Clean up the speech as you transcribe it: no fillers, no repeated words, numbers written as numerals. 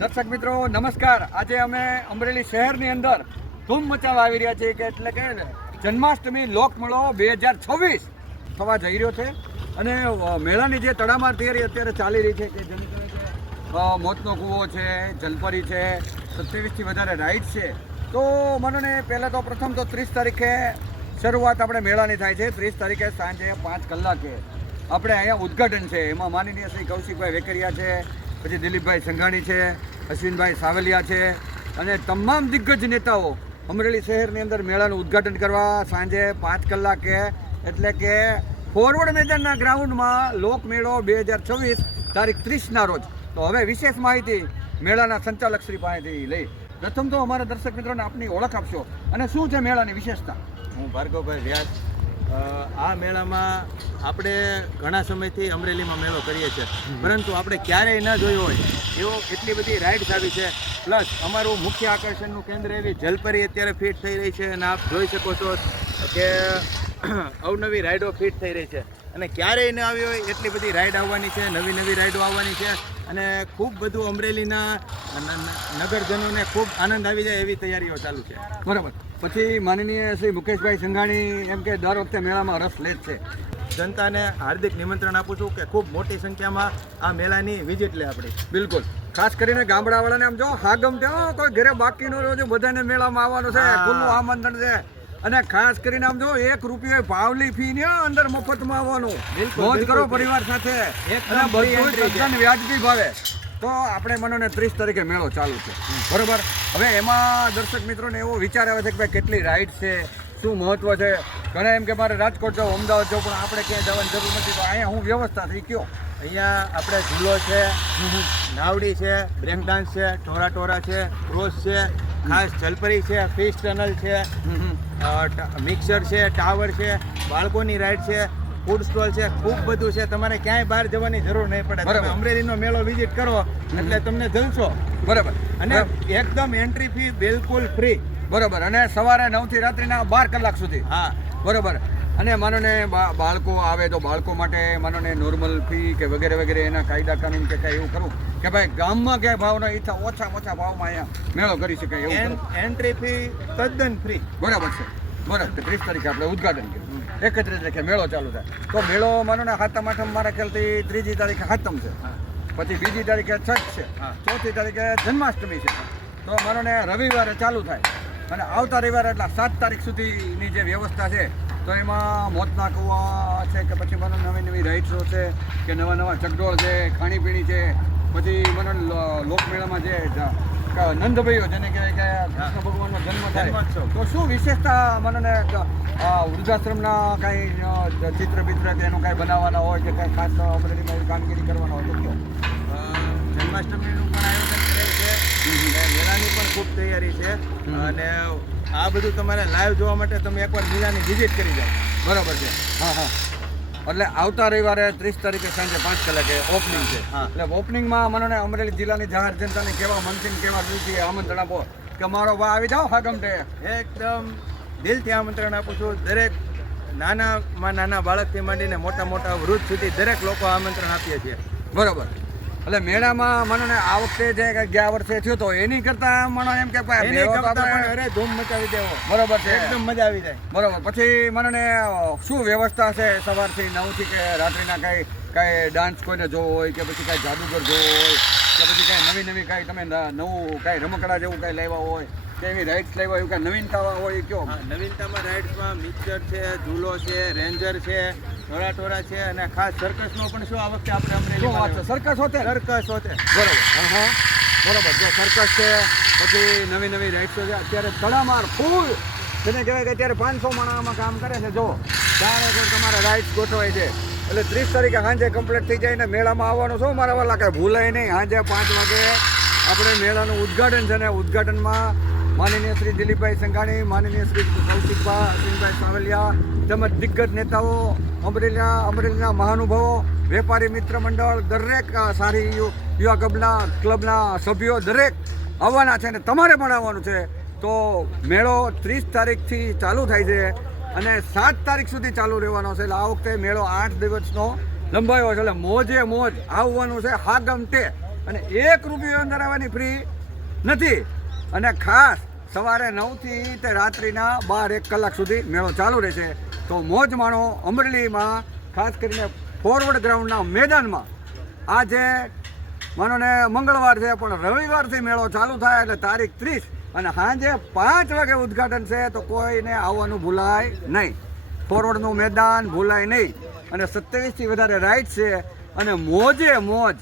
દર્શક મિત્રો નમસ્કાર. આજે અમે અમરેલી શહેરની અંદર ધૂમ મચાવવા આવી રહ્યા છીએ કે એટલે કે જન્માષ્ટમી લોકમેળો 2026 થવા જઈ રહ્યો છે. અને મેળાની જે તડામાર તૈયારી અત્યારે ચાલી રહી છે કે જેને મોતનો કૂવો છે, જલપરી છે, 27થી વધારે રાઈડ છે. તો મને પહેલાં તો પ્રથમ તો 30 તારીખે શરૂઆત આપણે મેળાની થાય છે. 30 તારીખે સાંજે 5 કલાકે આપણે અહીંયા ઉદ્ઘાટન છે. એમાં માનનીય શ્રી કૌશિકભાઈ વેકરિયા છે, પછી દિલીપભાઈ સંઘાણી છે, અશ્વિનભાઈ સાવલિયા છે અને તમામ દિગ્ગજ નેતાઓ અમરેલી શહેરની અંદર મેળાનું ઉદ્ઘાટન કરવા સાંજે 5 કલાકે એટલે કે ફોરવર્ડ મેદાનના ગ્રાઉન્ડમાં લોકમેળો 2026 તારીખ 30ના રોજ. તો હવે વિશેષ માહિતી મેળાના સંચાલક શ્રી પાસેથી લઈ. પ્રથમ તો અમારા દર્શક મિત્રોને આપની ઓળખ આપશો અને શું છે મેળાની વિશેષતા? હું ભાર્ગવભાઈ વ્યાસ. આ મેળામાં આપણે ઘણા સમયથી અમરેલીમાં મેળો કરીએ છીએ, પરંતુ આપણે ક્યારેય ન જોયો હોય એવો એટલી બધી રાઇડ્સ આવી છે. પ્લસ અમારું મુખ્ય આકર્ષણનું કેન્દ્ર એવી જલપરી અત્યારે ફિટ થઈ રહી છે અને આપ જોઈ શકો છો કે અવનવી રાઇડો ફિટ થઈ રહી છે અને ક્યારેય ન આવી હોય એટલી બધી રાઇડ આવવાની છે, નવી નવી રાઇડો આવવાની છે અને ખૂબ બધું અમરેલીના નગરજનોને ખૂબ આનંદ આવી જાય એવી તૈયારીઓ ચાલુ છે. બરાબર. પછી માનનીય શ્રી મુકેશભાઈ સંઘાણી એમ કે દર વખતે મેળામાં રસ લે છે. જનતાને હાર્દિક નિમંત્રણ આપું છું કે ખૂબ મોટી સંખ્યામાં આ મેળાની વિઝિટ લે આપણી. બિલકુલ. ખાસ કરીને ગામડાવાળાને આમ જો હા ગમતે કોઈ ઘરે બાકી ન રહ્યો, બધાને મેળામાં આવવાનું છે, ખુલ્લું આમંત્રણ છે. અને ખાસ કરીને આમ જો ₹1 ભાવલી ફી ને અંદર મફતમાં આવવાનું, મોજ કરો પરિવાર સાથે અને બધું તદ્દન વ્યાજબી ભાવે. તો આપણે મનોને 30 તારીખે મેળો ચાલુ છે, બરોબર. હવે એમાં દર્શક મિત્રોને એવો વિચાર આવે છે કે ભાઈ કેટલી રાઇડ છે, શું મહત્વ છે. ઘણા એમ કે મારે રાજકોટ જાઓ, અમદાવાદ જાઓ, પણ આપણે ક્યાંય જવાની જરૂર નથી. તો અહીંયા હું વ્યવસ્થા થઈ ગયો. અહીંયા આપણે ઝૂલો છે, નાવડી છે, બ્રેક ડાન્સ છે, ટોરા છે, ક્રોસ છે, ખાસ જલપરી છે, ફિશ ટનલ છે, મિક્સર છે, ટાવર છે, બાળકોની રાઇડ છે, ફૂડ સ્ટોલ છે, ખૂબ બધું છે. તમારે ક્યાંય બહાર જવાની જરૂર નહીં પડે. તમે અમરેલીનો મેળો વિઝિટ કરો એટલે તમને જલસો. બરાબર. અને એકદમ એન્ટ્રી ફી બિલકુલ ફ્રી. બરાબર. અને સવારે 9 થી રાત્રિના 12 કલાક સુધી. હા, બરાબર. અને માનોને બાળકો આવે તો બાળકો માટે માનોને નોર્મલ ફી કે વગેરે વગેરે એના કાયદા કાનૂન કે કાંઈ એવું કરું કે ભાઈ ગામમાં ક્યાંય ભાવના ઈચ્છા ઓછામાં ઓછા ભાવમાં અહીંયા મેળો કરી શકાય એવું એન્ટ્રી ફી તદ્દન ફ્રી. બરાબર છે. બરાબર. 30 તારીખે આપણે ઉદ્ઘાટન કર્યું, 31 તારીખે મેળો ચાલુ થાય. તો મેળો માનો ને સાતમ આઠમ મારા ખ્યાલથી 3જી તારીખે સાતમ છે, પછી 2જી તારીખે છઠ છે, 4થી તારીખે જન્માષ્ટમી છે. તો માનો ને રવિવારે ચાલુ થાય અને આવતા રવિવારે એટલે 7 તારીખ સુધીની જે વ્યવસ્થા છે. તો એમાં મોતના કૂવા છે કે પછી મને નવી નવી રાઇડ્સો છે કે નવા ચકડોળ છે, ખાણીપીણી છે, પછી મને લોકમેળામાં જે નંદભાઈઓ જેને કહેવાય કે કૃષ્ણ ભગવાનનો જન્મ થાય તો શું વિશેષતા મને વૃદ્ધાશ્રમના કાંઈ ચિત્ર બિત્ર કે એનું કાંઈ બનાવવાના હોય કે કાંઈ ખાસ અમરેલીમાં કામગીરી કરવાના હોય તો કયો? જન્માષ્ટમીનું પણ આયોજન કરે છે, મેળાની પણ ખૂબ તૈયારી છે અને આ બધું તમારે લાઈવ જોવા માટે તમે એકવાર મેળાની વિઝિટ કરી જાઓ. બરાબર છે. હા હા. એટલે આવતા રવિવારે 30 તારીખે સાંજે 5 કલાકે ઓપનિંગ છે. એટલે ઓપનિંગમાં મને અમરેલી જિલ્લાની જાહેર જનતાને કેવા મનથી કેવા દિલથી આમંત્રણ આપો કે મારો ભાઈ આવી જાઓ હાગમટે. એકદમ દિલથી આમંત્રણ આપું છું. દરેક નાના બાળકથી માંડીને મોટા વૃદ્ધ સુધી દરેક લોકો આમંત્રણ આપીએ છીએ. બરાબર. એટલે મેળામાં મને આ વખતે જે ગયા વર્ષે થયો તો એની કરતા મને એમ કે અરે ધૂમ મચાવી દેવો. બરાબર છે. એકદમ મજા આવી જાય. બરાબર. પછી મને શું વ્યવસ્થા છે સવારથી 9થી કે રાત્રિના કાંઈ ડાન્સ કોઈને જોવો હોય કે પછી કાંઈ જાદુગર જોવો હોય કે પછી કાંઈ નવી કાંઈ તમે નવું કાંઈ રમકડા જેવું કાંઈ લાવ્યા હોય કે એવી રાઇડ્સ લાવ્યા હોય કાંઈ નવીનતા હોય કયો? નવીનતામાં રાઇડ્સમાં મિક્સર છે, ઝૂલો છે, રેન્જર છે, ટોરા છે અને ખાસ સર્કસનો પણ શું આ વખતે આપણે અમરેલી સર્કસ હોતે. બરાબર. હા. બરાબર. જો સર્કસ છે, પછી નવી રાઇડ્સો છે. અત્યારે તડામાર ફૂલ જેને કહેવાય કે અત્યારે 500 માણસમાં કામ કરે છે. જો ત્યારે તમારે રાઇડ્સ ગોઠવાય છે. એટલે 30 તારીખે સાંજે કમ્પ્લીટ થઈ જાય ને મેળામાં આવવાનું છો મારા વાલા કાંઈ ભૂલાય નહીં. સાંજે 5 વાગે આપણે મેળાનું ઉદ્ઘાટન છે ને ઉદ્ઘાટનમાં માનનીય શ્રી દિલીપભાઈ સંઘાણી, માનનીય શ્રી કૌશિકભાઈ, અશ્વિનભાઈ સાવલિયા તેમજ દિગ્ગજ નેતાઓ, અમરેલીના મહાનુભાવો, વેપારી મિત્ર મંડળ, દરેક સારી યુવા ક્લબના સભ્યો દરેક આવવાના છે અને તમારે પણ આવવાનું છે. તો મેળો 30 તારીખથી ચાલુ થાય છે અને 7 તારીખ સુધી ચાલુ રહેવાનો છે. એટલે આ વખતે મેળો 8 દિવસનો લંબાયો છે. એટલે મોજે મોજ આવવાનું છે હાગમટે. અને 1 રૂપિયો અંદર આવવાની ફ્રી નથી. અને ખાસ સવારે 9થી તે રાત્રિના 12-1 કલાક સુધી મેળો ચાલુ રહેશે. તો મોજ માણો અમરેલીમાં, ખાસ કરીને ફોરવર્ડ ગ્રાઉન્ડના મેદાનમાં. આજે માનો ને મંગળવાર છે પણ રવિવારથી મેળો ચાલુ થાય એટલે તારીખ 30 અને સાંજે 5 વાગે ઉદ્ઘાટન છે. તો કોઈને આવવાનું ભૂલાય નહીં. ફોરવર્ડનું મેદાન ભૂલાય નહીં. અને 27થી વધારે રાઇડ છે અને મોજે મોજ.